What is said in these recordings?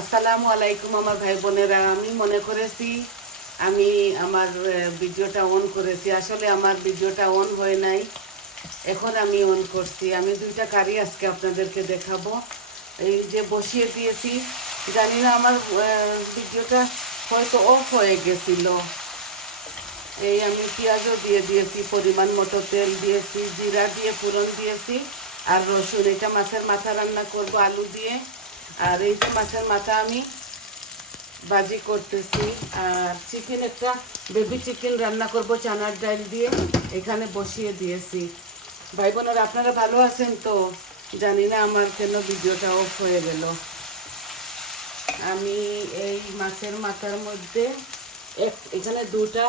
আসসালামু আলাইকুম আমার ভাই বোনেরা। আমি মনে করেছি আমি আমার ভিডিওটা অন করেছি, আসলে আমার ভিডিওটা অন হয় নাই। এখন আমি অন করছি। আমি দুইটা কারি আজকে আপনাদেরকে দেখাবো। এই যে বসিয়ে দিয়েছি, জানি না আমার ভিডিওটা হয়তো অফ হয়ে গেছিল। এই আমি পেঁয়াজও দিয়ে দিয়েছি, পরিমাণ মতো তেল দিয়েছি, জিরা দিয়ে ফোড়ন দিয়েছি, আর রসুন। এটা মাছের মাথা রান্না করব আলু দিয়ে। আর এই মাছের মাথা আমি ভাজি করতেছি। আর চিকেন, একটা বেবি চিকেন রান্না করব চানার ডাল দিয়ে, এখানে বসিয়ে দিয়েছি। ভাই বোনেরা, আপনারা ভালো আছেন তো? জানি না আমার কেন ভিডিওটা অফ হয়ে গেল। আমি এই মাছের মাথার মধ্যে এখানে দুটা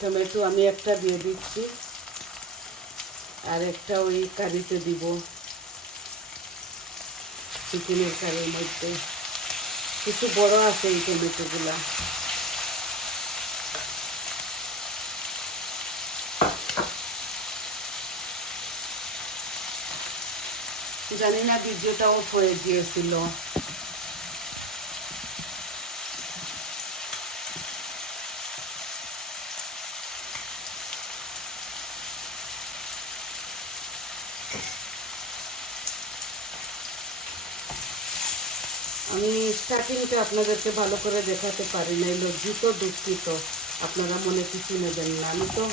টমেটো আমি একটা দিয়ে দিচ্ছি, আর একটা ওই কারিতে দিব, চিকেনের কারির মধ্যে। কিছু বড় আছে এই টমেটোগুলা। জানি না ভিডিওটা অফ হয়ে গিয়েছিল। আমি স্টার্টিংটা আপনাদেরকে ভালো করে দেখাতে পারি না, লজ্জিত, দুঃখিত। আপনারা মনে কিছু নেবেন না। আমি তো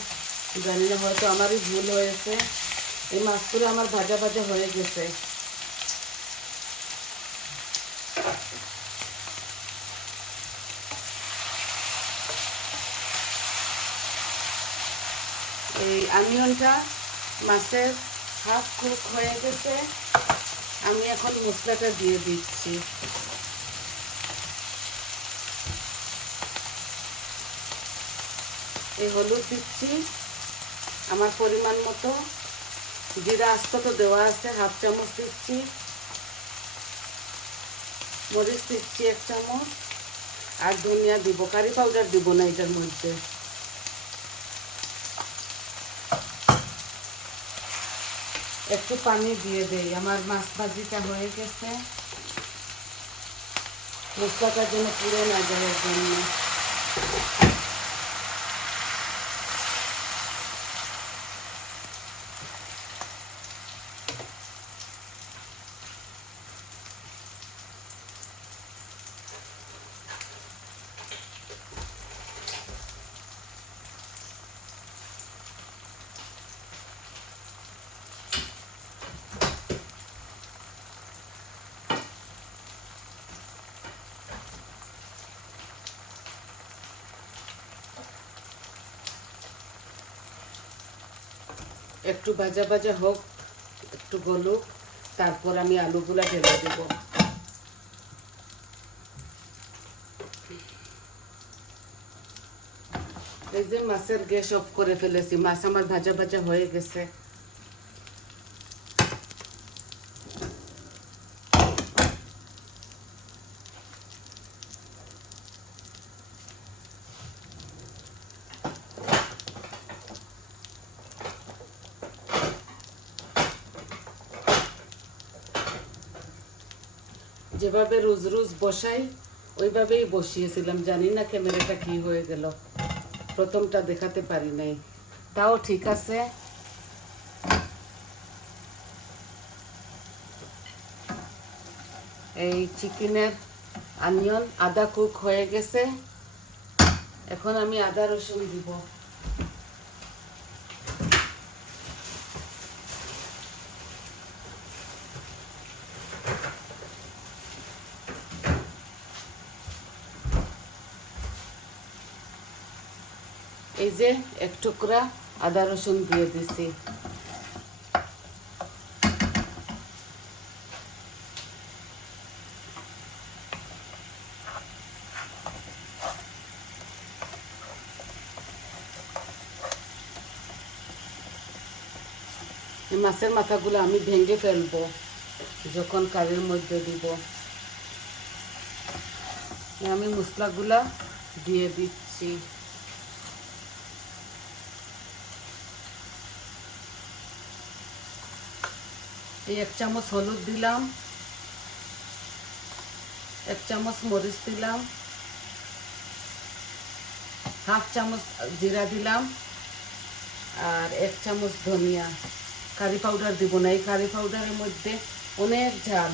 জানি না, হয়তো আমারই ভুল হয়েছে। এই মাছগুলো আমার ভাজা ভাজা হয়ে গেছে। এই অনিয়নটা মাছের হাফ কুক হয়ে গেছে। আমি এখন মশলাটা দিয়ে দিচ্ছি। এই হলুদ দিচ্ছি আমার পরিমাণ মতো, জিরা আস্ত তো দেওয়া আছে, হাফ চামচ দিচ্ছি, মরিচ দিচ্ছি 1 চামচ, আর ধনিয়া দিব। কারি পাউডার দিব না এটার মধ্যে। একটু পানি দিয়ে দেই, আমার মাছ ভাজিটা হয়ে গেছে। মশলাটা যেন পুড়ে না যায় এর জন্য। একটু ভাজা ভাজা হোক, একটু গলুক, তারপর আমি আলুগুলা ঢেলে দেব। এই যে মাছের গ্যাস অফ করে ফেলেছি, মাছ আমার ভাজা ভাজা হয়ে গেছে। যেভাবে রোজ রোজ বসাই ওইভাবেই বসিয়েছিলাম। জানি না ক্যামেরাটা কি হয়ে গেল, প্রথমটা দেখাতে পারি নাই। তাও ঠিক আছে। এই চিকেনের অনিয়ন আদা কুক হয়ে গেছে। এখন আমি আদা রসুন দিব। এই যে এক টুকরা আদা রসুন দিয়ে দিছি। এই মাছের মাথাগুলো আমি ভেঙে ফেলবো যখন কারির মধ্যে দিব। আমি মশলাগুলা দিয়ে দিচ্ছি। এই 1 চামচ হলুদ দিলাম, 1 চামচ মরিচ দিলাম, হাফ চামচ জিরা দিলাম, আর 1 চামচ ধনিয়া। কারি পাউডার দিব না, এই কারি পাউডারের মধ্যে অনেক ঝাল।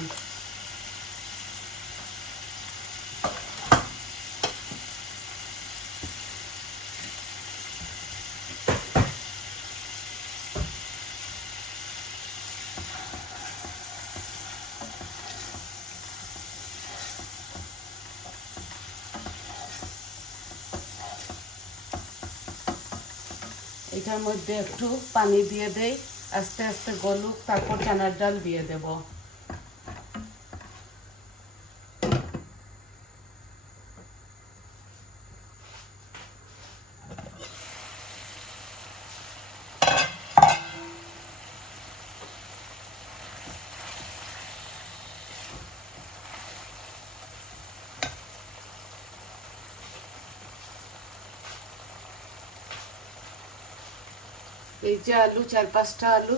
এটার মধ্যে একটু পানি দিয়ে দেই, আস্তে আস্তে গলুক, তারপর চানার ডাল দিয়ে দেব। এই যে আলু, 4-5টা আলু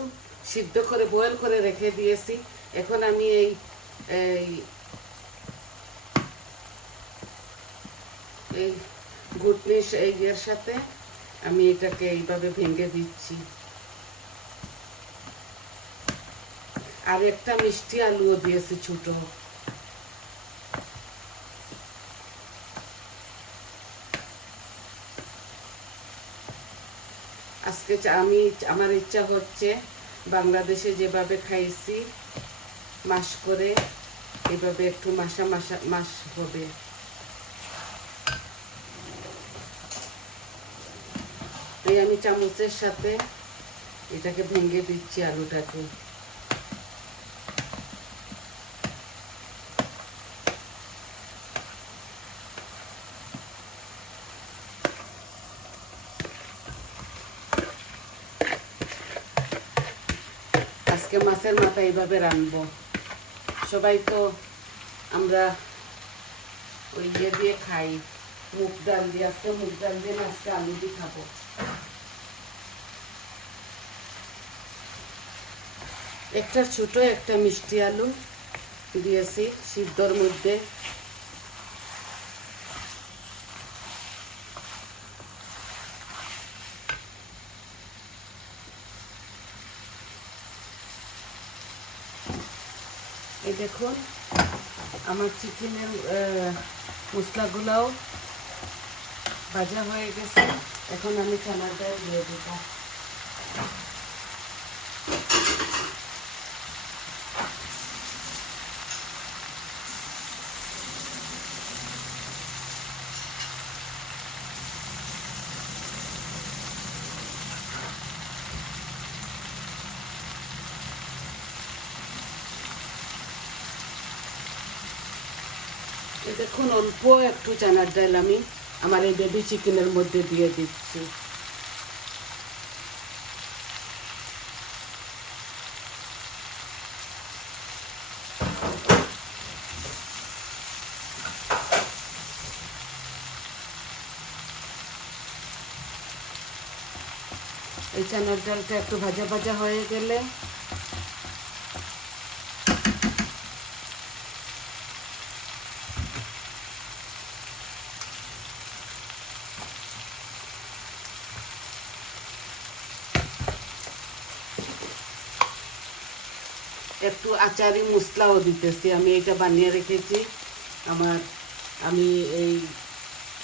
সিদ্ধ করে বয়েল করে রেখে দিয়েছি। এখন আমি এই এই ঘুটনির এর সাথে আমি এটাকে এইভাবে ভেঙে দিচ্ছি। আর একটা মিষ্টি আলুও দিয়েছি ছোট। আজকে আমার ইচ্ছা হচ্ছে বাংলাদেশে যেভাবে খাইছি মাস করে, এভাবে একটু মাস হবে। এই আমি চামচের সাথে এটাকে ভেঙে দিচ্ছি আলুটাকে। আজকে মাছের মাথা এইভাবে রানবো। সবাই তো আমরা ওই দিয়ে খাই, মুগ ডাল দিয়ে। আজকে মুগ ডাল দিয়ে না, আজকে আলু দিয়ে খাবো। একটা ছোট একটা মিষ্টি আলু দিয়েছি সিদ্ধর মধ্যে। এই দেখুন আমার চিকেনের মশলাগুলাও ভাজা হয়ে গেছে। এখন আমি চানার ডাল দিয়ে দেব। দেখুন অল্প একটু চানার ডাল আমি আমার এই বেবি চিকেনের মধ্যে দিয়ে দিচ্ছি। এই চানার ডালটা একটু ভাজা ভাজা হয়ে গেলে একটু আচারি মশলাও দিতেছি। আমি এটা বানিয়ে রেখেছি আমি এই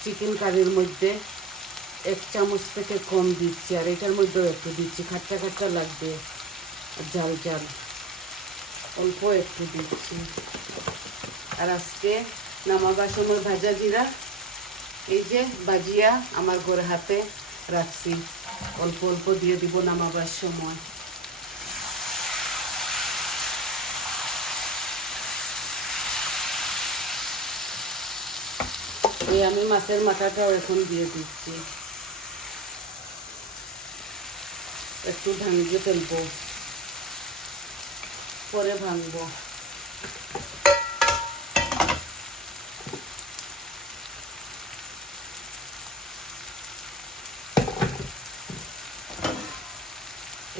চিকেন কারির মধ্যে 1 চামচ থেকে কম দিচ্ছি, আর এটার মধ্যেও একটু দিচ্ছি। খাট্টা খাট্টা লাগবে, ঝাল ঝাল অল্প একটু দিচ্ছি। আর আজকে নামাবার সময় ভাজা জিরা এই যে বাজিয়া আমার ঘরে হাতে রাখছি, অল্প অল্প দিয়ে দিব নামাবার সময়। এই আমি মাছের মাথাটাও এখন দিয়ে দিচ্ছি। একটু ভাঙিয়ে ফেলবো, পরে ভাঙবো।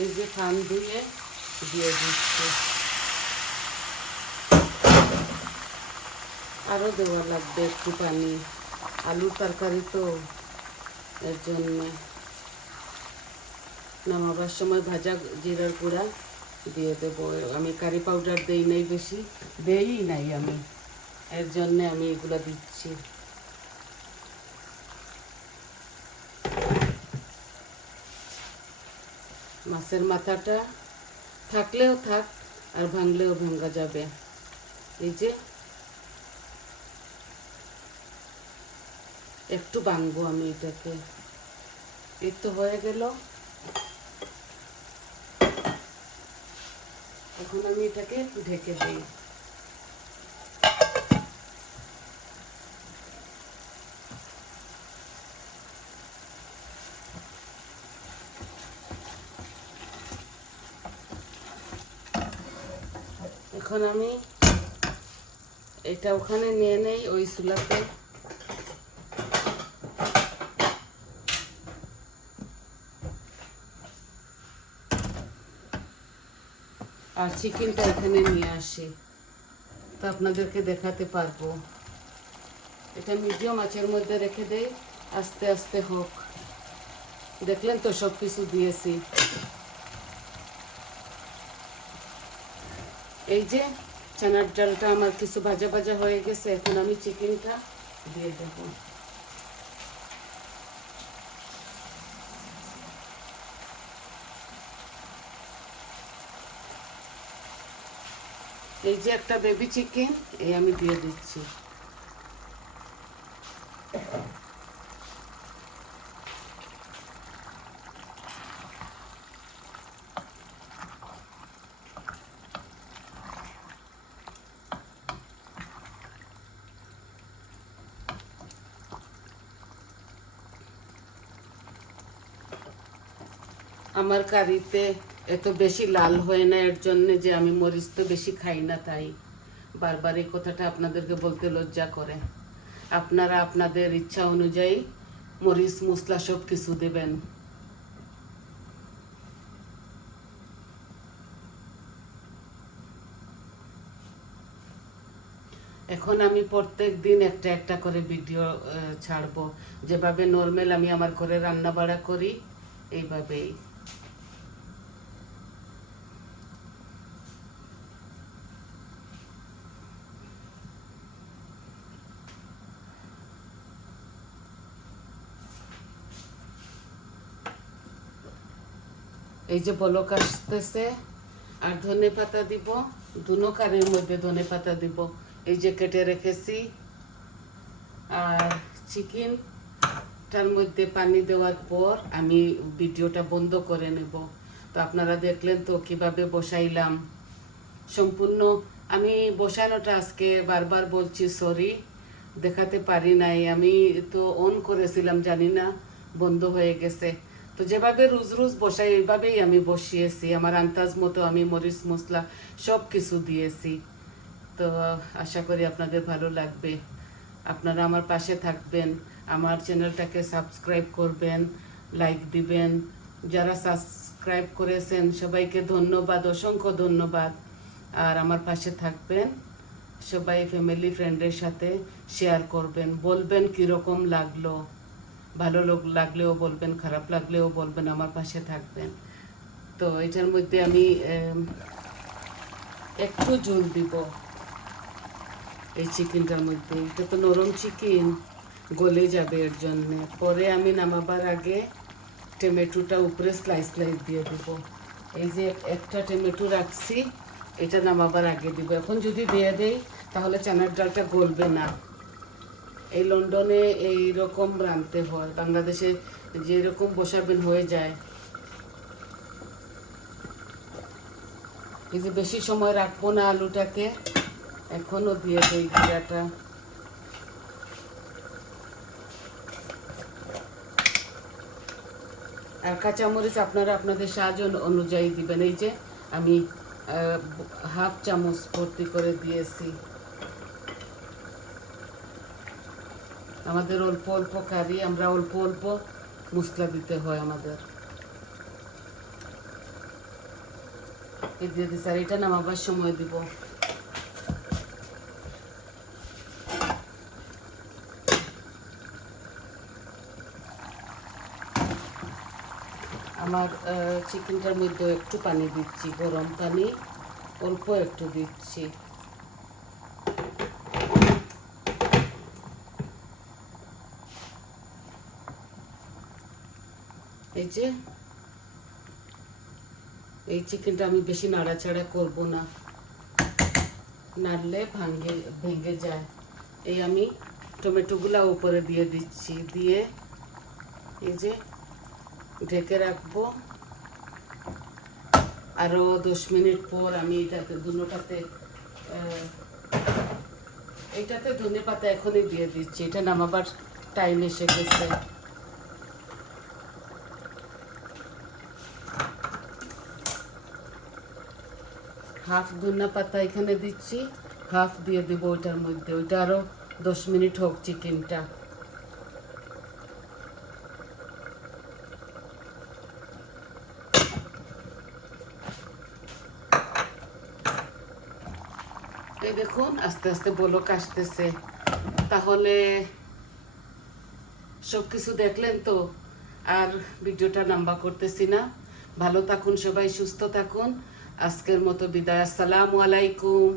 এই যে ফান দিয়ে দিচ্ছি। আরও দেওয়া লাগবে একটু পানি, আলুর তরকারি তো, এর জন্য নামাবার সময় ভাজা জিরার গুঁড়া দিয়ে দেবো। আমি কারি পাউডার দেই নাই, বেশি দেই নাই আমি, এর জন্যে আমি এগুলো দিচ্ছি। মাছের মাথাটা থাকলেও থাক, আর ভাঙলেও ভাঙা যাবে। এই যে একটু ভাঙবো আমি এটাকে। এই তো হয়ে গেল। এখন আমি এটাকে ঢেকে দিই। এখন আমি এটা ওখানে নিয়ে নেই, ওই চুলাতে। আর চিকেনটা এখানে নিয়ে আসি, তো আপনাদেরকে দেখাতে পারবো। এটা মিডিয়াম আঁচের মধ্যে রেখে দেই, আস্তে আস্তে হোক। দেখলেন তো সব কিছু দিয়েছি। এই যে চানার ডালটা আমার কিছু ভাজা ভাজা হয়ে গেছে, এখন আমি চিকেনটা দিয়ে দেবো। এই যে একটা বেবি চিকেন, এই আমি দিয়ে দিচ্ছি। আমার কারিতে এত বেশি লাল হয় না, এর জন্য যে আমি মরিচ তো বেশি খাই না, তাই বারবার এই কথাটা আপনাদেরকে বলতে লজ্জা করে। আপনারা আপনাদের ইচ্ছা অনুযায়ী মরিচ মশলা সব কিছু দেবেন। এখন আমি প্রত্যেক দিন একটা একটা করে ভিডিও ছাড়বো, যেভাবে নর্মাল আমি আমার ঘরে রান্না বাড়া করি এইভাবেই। এই যে বলক আসতেছে, আর ধনে পাতা দিব, দুনো কারির মধ্যে ধনে পাতা দিব। এই যে কেটে রেখেছি। আর চিকেনটার মধ্যে পানি দেওয়ার পর আমি ভিডিওটা বন্ধ করে নেব। তো আপনারা দেখলেন তো কিভাবে বসাইলাম সম্পূর্ণ। আমি বসানোটা আজকে বারবার বলছি, সরি দেখাতে পারি নাই। আমি তো অন করেছিলাম, জানি না বন্ধ হয়ে গেছে। তো যেভাবে রোজ রোজ বসাই এইভাবেই আমি বসিয়েছি। আমার আন্দাজ মতো আমি মরিচ মশলা সব কিছু দিয়েছি। তো আশা করি আপনাদের ভালো লাগবে। আপনারা আমার পাশে থাকবেন, আমার চ্যানেলটাকে সাবস্ক্রাইব করবেন, লাইক দিবেন। যারা সাবস্ক্রাইব করেছেন সবাইকে ধন্যবাদ, অসংখ্য ধন্যবাদ। আর আমার পাশে থাকবেন, সবাই ফ্যামিলি ফ্রেন্ডের সাথে শেয়ার করবেন, বলবেন কীরকম লাগলো। ভালো লাগলেও বলবেন, খারাপ লাগলেও বলবেন, আমার পাশে থাকবেন। তো এটার মধ্যে আমি একটু ঝোল দিব এই চিকেনটার মধ্যে। এটা তো নরম চিকেন, গলে যাবে, এর জন্যে। পরে আমি নামাবার আগে টমেটোটা উপরে স্লাইস স্লাইস দিয়ে দেবো। এই যে একটা টমেটো রাখছি, এটা নামাবার আগে দিব। এখন যদি দিয়ে দেই তাহলে চানার ডালটা গলবে না। এই লন্ডনে এই রকম রাঁধতে হয়, বাংলাদেশে যেরকম বসাবেন হয়ে যায়। এই যে বেশি সময় রাখবো না আলুটাকে, এখনও দিয়ে দেই জিরাটা। আর কাঁচামরিচ আপনারা আপনাদের স্বাদ অনুযায়ী দিবেন। এই যে আমি হাফ চামচ ভর্তি করে দিয়েছি। আমাদের অল্প অল্প কারি, আমরা অল্প অল্প মশলা দিতে হয় আমাদের। এই দিয়ে দিচ্ছি, আর এটা নামাবার সময় দিব। আমার চিকেনটার মধ্যে একটু পানি দিচ্ছি, গরম পানি অল্প একটু দিচ্ছি। এই যে এই চিকেনটা আমি বেশি নাড়াচাড়া করব না, নাড়লে ভেঙে যায়। এই আমি টমেটোগুলা উপরে দিয়ে দিচ্ছি, দিয়ে এই যে ঢেকে রাখবো। আরও 10 মিনিট পর আমি এইটাতে ধনে পাতা এখনই দিয়ে দিচ্ছি, এটা নামাবার টাইম এসে গেছে। হাফ ধনে পাতা এখানে দিচ্ছি, হাফ দিয়ে দেবো ওইটার মধ্যে। ওইটা আরও 10 মিনিট হোক চিকেনটা। এই দেখুন আস্তে আস্তে বলক আসতেছে। তাহলে সব কিছু দেখলেন তো, আর ভিডিওটা লম্বা করতেছি না। ভালো থাকুন সবাই, সুস্থ থাকুন। আজকের মতো বিদায়, আসসালামু আলাইকুম।